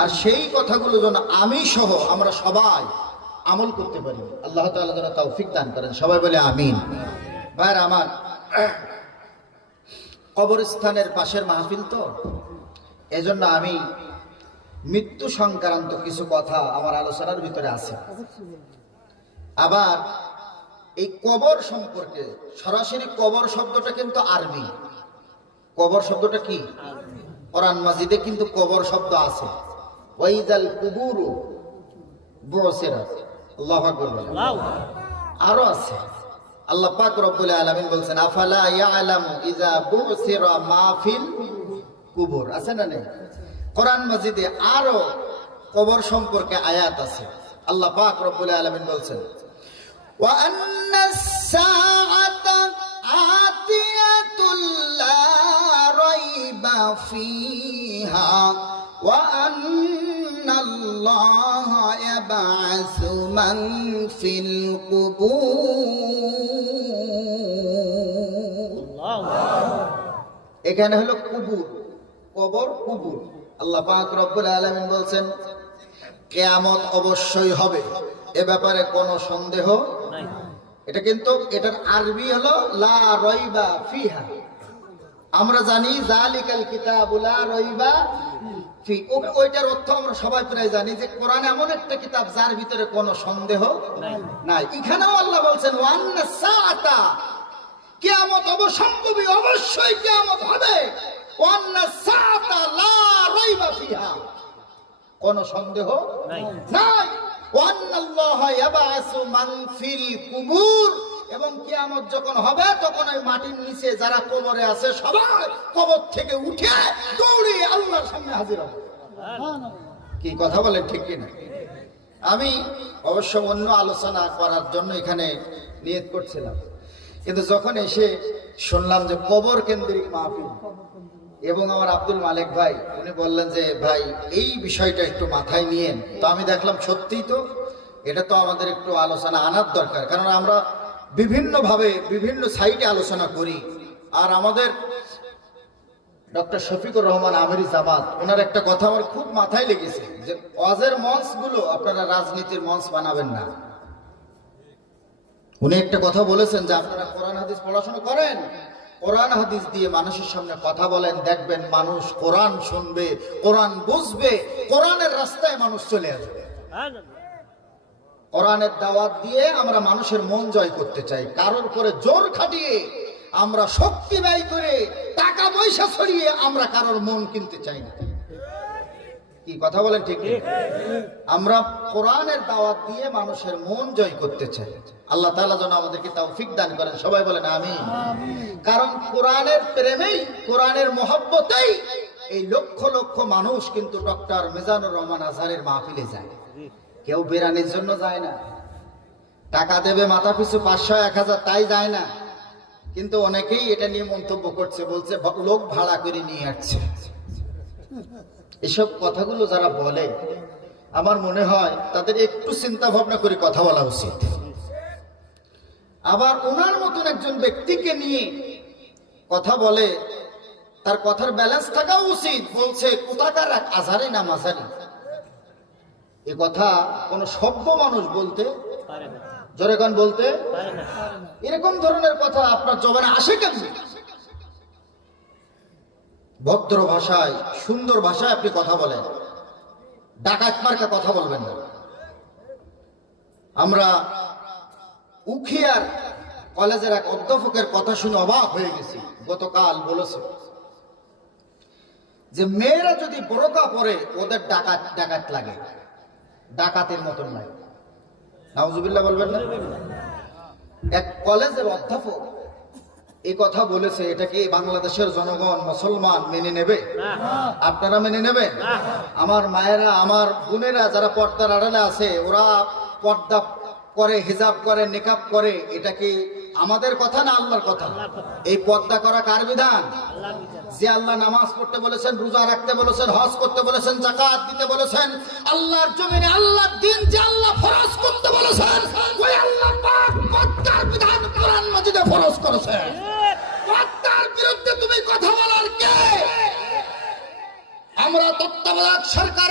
আর সেই কথাগুলো যেন আমি সহ আমরা সবাই আমল করতে পারি। আল্লাহ তাআলা যেন তৌফিক দান করেন, সবাই বলে আমিন। ভাইরা আমার, কবরস্থানের পাশের মাহফিল তো, এজন্য আমি মৃত্যু সংক্রান্ত কিছু কথা আমার আলোচনার ভিতরে আছে। আবার এই কবর সম্পর্কে সরাসরি কবর শব্দটা কিন্তু আরবি। কবর শব্দটা কি? কোরআন মাজিদে কিন্তু কবর শব্দ আছে। ওয়াইদাল কুবুরু বুসিরাত, আল্লাহু আকবার। আরো আছে। আল্লাহ পাক রব্বুল আলামিন বলছেন আফালা ইয়ালামু ইযা বুসিরা মা ফিল কুবুর, আছে না নেই? কোরআন মাজিদে আরো কবর সম্পর্কে আয়াত আছে। আল্লাহ পাক রব্বুল আলামিন বলছেন ওয়া আন্নাস সাআতা আতিয়াতুল লা রাইবা ফিহা ওয়া আন্নাল্লাহা ইয়াবআসু মান ফিল কুবুর। এখানে হলো কুবুর, কবর, কুবুর। আল্লাহ পাক রব্বুল আলামিন বলছেন কিয়ামত অবশ্যই হবে, এ ব্যাপারে কোনো সন্দেহ নাই। এটা কিন্তু এটার আরবি হলো লা রাইবা ফিহা। আমরা জানি যালিকাল কিতাবু লা রাইবা ফি, ওইটার অর্থ আমরা সবাই প্রায় জানি যে কোরআন এমন একটা কিতাব যার ভিতরে কোনো সন্দেহ নাই। এখানেও আল্লাহ বলছেন ওয়ান্না সাআতা, কিয়ামত অবশ্যম্ভাবী, অবশ্যই কিয়ামত হবে। ওয়ান্না সাআতা লা রাইবা ফিহা, কোনো সন্দেহ নাই। ওয়ান্নাল্লাহা ইয়াবআসু মান ফিল কুবুর, এবং কিয়ামত যখন হবে তখন ওই মাটির নিচে যারা কবরে আছে সবাই কবর থেকে উঠে দৌড়ে আল্লাহর সামনে হাজির হবে। কি কথা বলেন, ঠিক কি না? আমি অবশ্য অন্য আলোচনা করার জন্য এখানে নিয়ত করছিলাম, কিন্তু যখন এসে শুনলাম যে কবর কেন্দ্রিক মাহফিল, এবং আমার আব্দুল মালিক ভাই উনি বললেন যে ভাই এই বিষয়টা একটু মাথায় নিয়েন, তো আমি দেখলাম সত্যিই তো এটা তো আমাদের একটু আলোচনা আনার দরকার। কারণ আমরা বিভিন্নভাবে বিভিন্ন সাইটে আলোচনা করি। আর আমাদের ডক্টর শফিকুর রহমান আমিরি জামাত, ওনার একটা কথা আমার খুব মাথায় লেগেছে যে ওয়াজের মঞ্চগুলো আপনারা রাজনীতির মঞ্চ বানাবেন না। উনি একটা কথা বলেছেন যে আপনারা কোরআন হাদিস পড়াশোনা করেন, কোরআন হাদিস দিয়ে মানুষের সামনে কথা বলেন, দেখবেন মানুষ কোরআন শুনবে, কোরআন বুঝবে, কোরআনের রাস্তায় মানুষ চলে আসবে। কোরআনের দাওয়াত দিয়ে আমরা মানুষের মন জয় করতে চাই, কারোর করে জোর খাটিয়ে আমরা শক্তি ব্যয় করে টাকা পয়সা ছড়িয়ে আমরা কারোর মন কিনতে চাই না। কি কথা বলেন, ঠিক? আমরা কোরআনের দাওয়াত দিয়ে মানুষের মন জয় করতে চাই। আল্লাহ তাআলা যেন আমাদেরকে তৌফিক দান করেন, সবাই বলেন আমিন। কারণ কোরআনের প্রেমেই, কোরআনের মহব্বতেই এই লক্ষ লক্ষ মানুষ কিন্তু ডক্টর মিজানুর রহমান আজহারের মাহফিলে যায়। কেউ বেরানির জন্য যায় না, টাকা দেবে মাথা পিছু 500-1000 তাই যায় না, কিন্তু অনেকেই এটা নিয়ে মন্তব্য করছে, বলছে লোক ভাড়া করে নিয়ে আসছে। এসব কথাগুলো যারা বলে আমার মনে হয় তাদের একটু চিন্তা ভাবনা করে কথা বলা উচিত। আবার ওনার মতন একজন ব্যক্তিকে নিয়ে কথা বলে, তার কথার ব্যালেন্স থাকা উচিত। বলছে কোথাকার এক আজহারি না মাঝারি, এ কথা কোন সভ্য মানুষ বলতে পারে না, জোরে গান বলতে পারে না। এরকম ধরনের কথা আপনার জবানে আসে কেমন? ভদ্র ভাষায়, সুন্দর ভাষায় আপনি কথা বলেন, ডাকাত মার্কা কথা বলবেন না। আমরা উখিয়ার কলেজের এক অধ্যাপকের কথা শুনে অবাক হয়ে গেছি। গতকাল বলেছে যে মেয়েরা যদি বোরকা পরে ওদের ডাকাত ডাকাত লাগে, ডাকাতের মতন লাগে। নাউজুবিল্লাহ বলবেন না? এক কলেজের অধ্যাপক এই কথা বলেছে। এটা কি বাংলাদেশের জনগণ, মুসলমান মেনে নেবে? আপনারা মেনে নেবেন? আমার মায়েরা, আমার বোনেরা যারা পর্দার আড়ালে আছে, ওরা পর্দা করে, হিজাব করে, নিকাব করে, এটা কি আমাদের কথা না আল্লাহর কথা? এই পর্দা করা কার বিধান? যে আল্লাহ নামাজ পড়তে বলেছেন, রোজা রাখতে বলেছেন, হজ করতে বলেছেন, যাকাত দিতে বলেছেন, আল্লাহর জমিনে আল্লাহর দিন যে আল্লাহ ফরজ করতে বলেছেন, ওই আল্লাহ পাক পর্দার বিধান কোরআন মাজিদে ফরজ করেছেন। পর্দার বিরুদ্ধে তুমি কথা বলার কে? আমরা তত্ত্বাবধায়ক সরকার